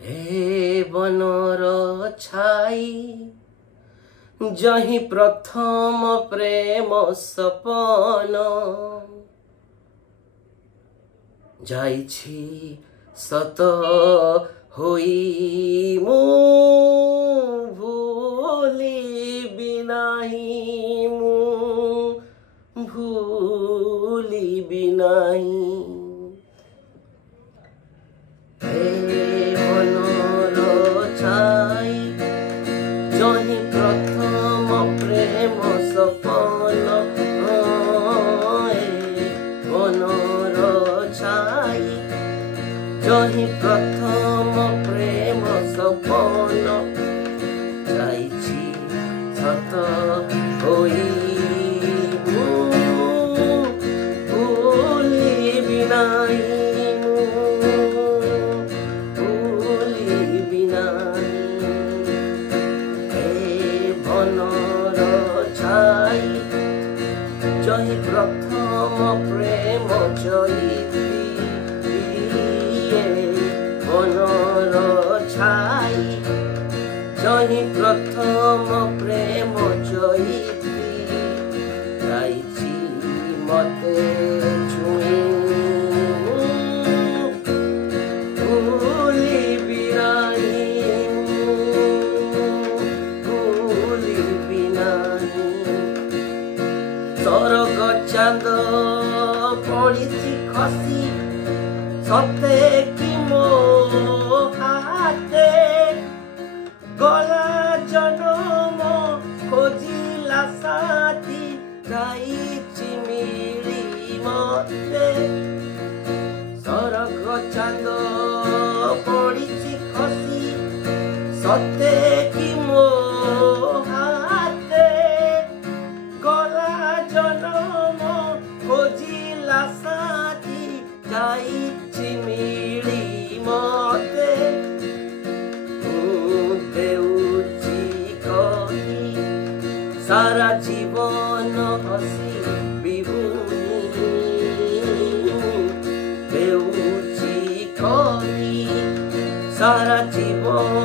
हे बनर छाई जही प्रथम प्रेम सपन जाइछि सत होई मु भूलिबि नाही मु भूलिबि नाही। जही प्रथम प्रेम सपन बनर छाई जही प्रथम प्रेम सपन जाइछि सत होई भूलिबि नाही भूलिबि नाही। जही प्रथम प्रेम जयित्री बनर छाई जही प्रथम प्रेम जयित्री जाइछि मते छुई भूलिबि नाही भूलिबि नाही। सरग चांद पड़िछि खसी सते कि मो हाथे गला जनम खोजिला साथी जाइछि मिली मते। सरग चांद पड़िछि खसी सते कि मो खोजिला साथी जाइछि मिली मते। देउछि कही सारा जीवन हसी विभूति देउछि कही सारा जीवन